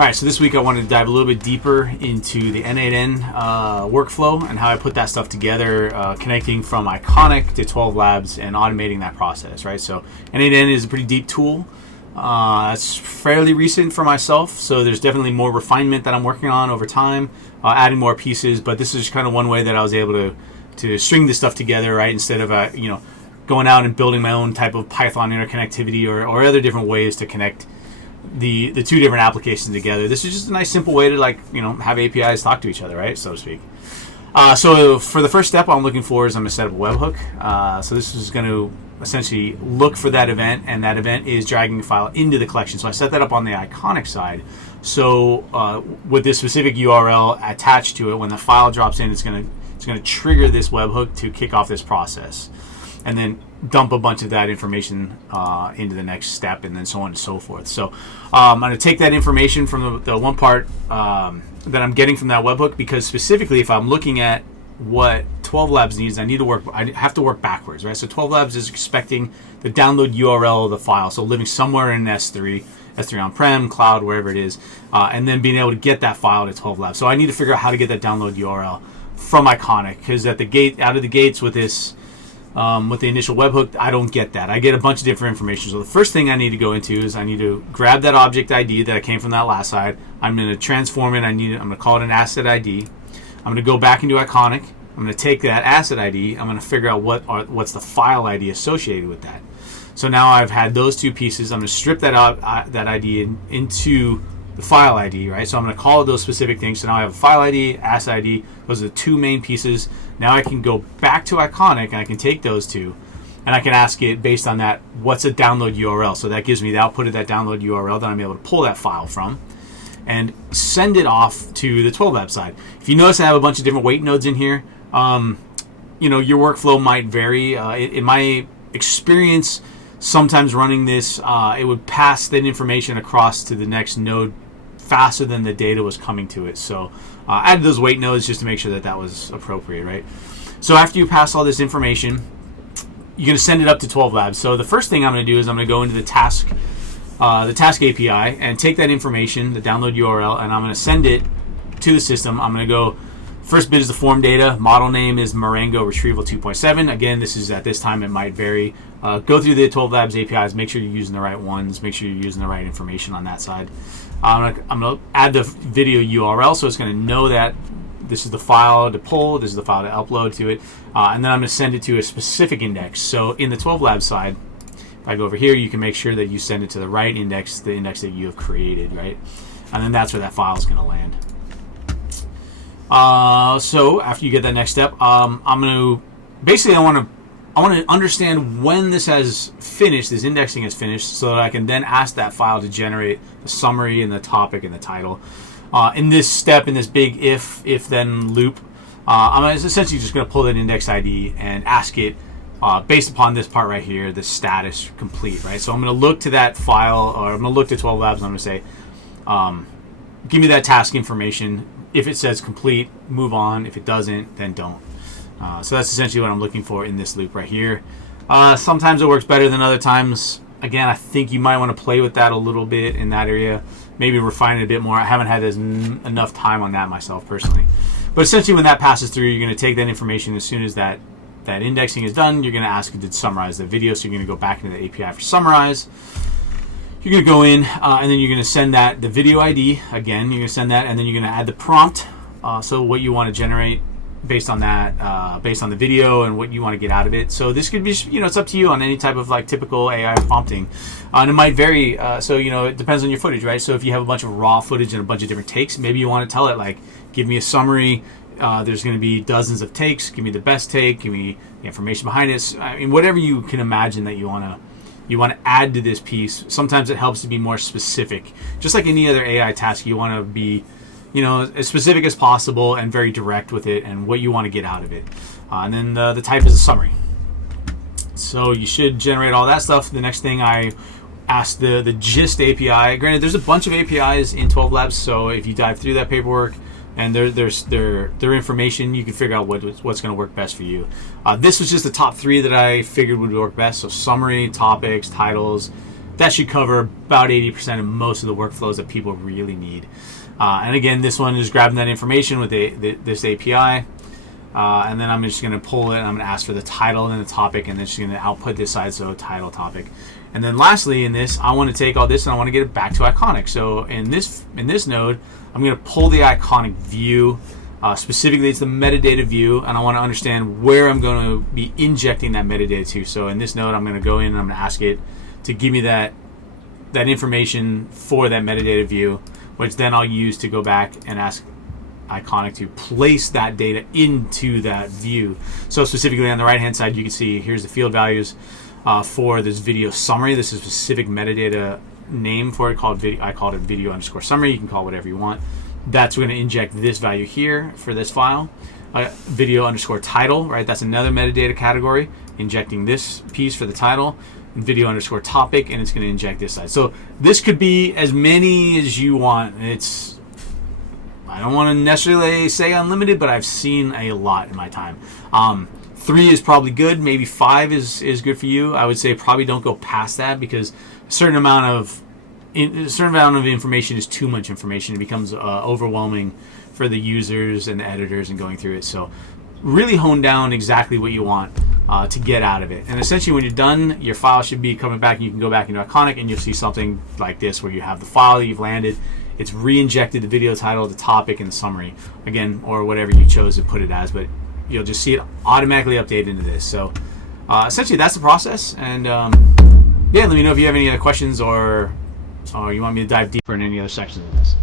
All right, so this week I wanted to dive a little bit deeper into the N8N workflow and how I put that stuff together, connecting from Iconik to 12 Labs and automating that process, right? So N8N is a pretty deep tool. It's fairly recent for myself, so there's definitely more refinement that I'm working on over time, adding more pieces, but this is kind of one way that I was able to string this stuff together, right? Instead of, going out and building my own type of Python interconnectivity or other different ways to connect the two different applications together. This is just a nice simple way to have APIs talk to each other, right, so to speak. So for the first step I'm looking for is I'm going to set up a webhook. So this is going to essentially look for that event, and that event is dragging a file into the collection. So I set that up on the Iconik side. So with this specific URL attached to it, when the file drops in, it's going to trigger this webhook to kick off this process, and then dump a bunch of that information into the next step, and then so on and so forth. So I'm going to take that information from the one part that I'm getting from that webhook, because specifically if I'm looking at what 12 Labs needs, I have to work backwards, right? So 12 Labs is expecting the download URL of the file, so living somewhere in S3 on-prem, cloud, wherever it is, and then being able to get that file to 12 Labs. So I need to figure out how to get that download URL from Iconik, because out of the gates with this, with the initial webhook, I don't get that. I get a bunch of different information. So the first thing I need to go into is I need to grab that object ID that I came from that last side. I'm going to transform it. I'm going to call it an asset ID. I'm going to go back into Iconik. I'm going to take that asset ID. I'm going to figure out what's the file ID associated with that. So now I've had those two pieces. I'm going to strip that ID into the file ID, right? So I'm going to call those specific things. So now I have a file ID, asset ID. Those are the two main pieces. Now I can go back to Iconik and I can take those two, and I can ask it based on that, what's a download URL? So that gives me the output of that download URL that I'm able to pull that file from and send it off to the 12 Lab side. If you notice, I have a bunch of different wait nodes in here. Your workflow might vary. In my experience, sometimes running this, it would pass that information across to the next node faster than the data was coming to it. So I added those wait nodes just to make sure that was appropriate, right? So after you pass all this information, you're going to send it up to 12 Labs. So the first thing I'm going to do is I'm going to go into the task API and take that information, the download URL, and I'm going to send it to the system. I'm going to go, first bit is the form data. Model name is Marengo Retrieval 2.7. Again, this is at this time, it might vary. Go through the 12 Labs APIs, make sure you're using the right ones, make sure you're using the right information on that side. I'm going to add the video URL, so it's going to know that this is the file to pull, this is the file to upload to it, and then I'm going to send it to a specific index. So in the 12 Labs side, if I go over here, you can make sure that you send it to the right index, the index that you have created, right? And then that's where that file is going to land. So after you get that next step, I'm going to basically I want to understand when this has finished, this indexing has finished, so that I can then ask that file to generate the summary and the topic and the title. In this step, in this big if-then loop, I'm essentially just going to pull that index ID and ask it based upon this part right here, the status complete, right? So I'm going to look to that file, or I'm going to look to 12 Labs, and I'm going to say, give me that task information. If it says complete, move on. If it doesn't, then don't. So that's essentially what I'm looking for in this loop right here. Sometimes it works better than other times. Again, I think you might want to play with that a little bit in that area. Maybe refine it a bit more. I haven't had enough time on that myself personally. But essentially when that passes through, you're going to take that information as soon as that indexing is done. You're going to ask it to summarize the video. So you're going to go back into the API for summarize. You're going to go in and then you're going to send that the video ID. Again, you're going to send that, and then you're going to add the prompt. So what you want to generate based on that, based on the video and what you want to get out of it. So this could be, it's up to you on any type of typical AI prompting. And it might vary. So, it depends on your footage, right? So if you have a bunch of raw footage and a bunch of different takes, maybe you want to tell it, give me a summary. There's going to be dozens of takes. Give me the best take. Give me the information behind it. I mean, whatever you can imagine that you want to add to this piece. Sometimes it helps to be more specific. Just like any other AI task, you want to be as specific as possible and very direct with it and what you want to get out of it. And then the type is a summary. So you should generate all that stuff. The next thing I asked the gist API. Granted, there's a bunch of APIs in 12 Labs, so if you dive through that paperwork and their information, you can figure out what's going to work best for you. This was just the top 3 that I figured would work best. So summary, topics, titles, that should cover about 80% of most of the workflows that people really need. And again, this one is grabbing that information with this API. And then I'm just going to pull it, and I'm going to ask for the title and the topic, and then just going to output this side, so title, topic. And then lastly, in this, I want to take all this and I want to get it back to Iconik. So in this node, I'm going to pull the Iconik view. Specifically, it's the metadata view, and I want to understand where I'm going to be injecting that metadata to. So in this node, I'm going to go in and I'm going to ask it to give me that information for that metadata view, which then I'll use to go back and ask Iconik to place that data into that view. So specifically on the right hand side, you can see here's the field values for this video summary. This is a specific metadata name for it called I called it video underscore summary. You can call it whatever you want. That's going to inject this value here for this file. Video underscore title, right? That's another metadata category, injecting this piece for the title. And video underscore topic, and it's going to inject this side. So this could be as many as you want. I don't want to necessarily say unlimited, but I've seen a lot in my time. 3 is probably good. Maybe 5 is good for you. I would say probably don't go past that, because a certain amount of information is too much information. It becomes overwhelming for the users and the editors and going through it. So really hone down exactly what you want to get out of it. And essentially when you're done, your file should be coming back, and you can go back into Iconik and you'll see something like this, where you have the file that you've landed. It's re-injected the video title, the topic, and the summary, again, or whatever you chose to put it as, but you'll just see it automatically updated into this. So essentially that's the process. And yeah, let me know if you have any other questions, or you want me to dive deeper in any other sections of this.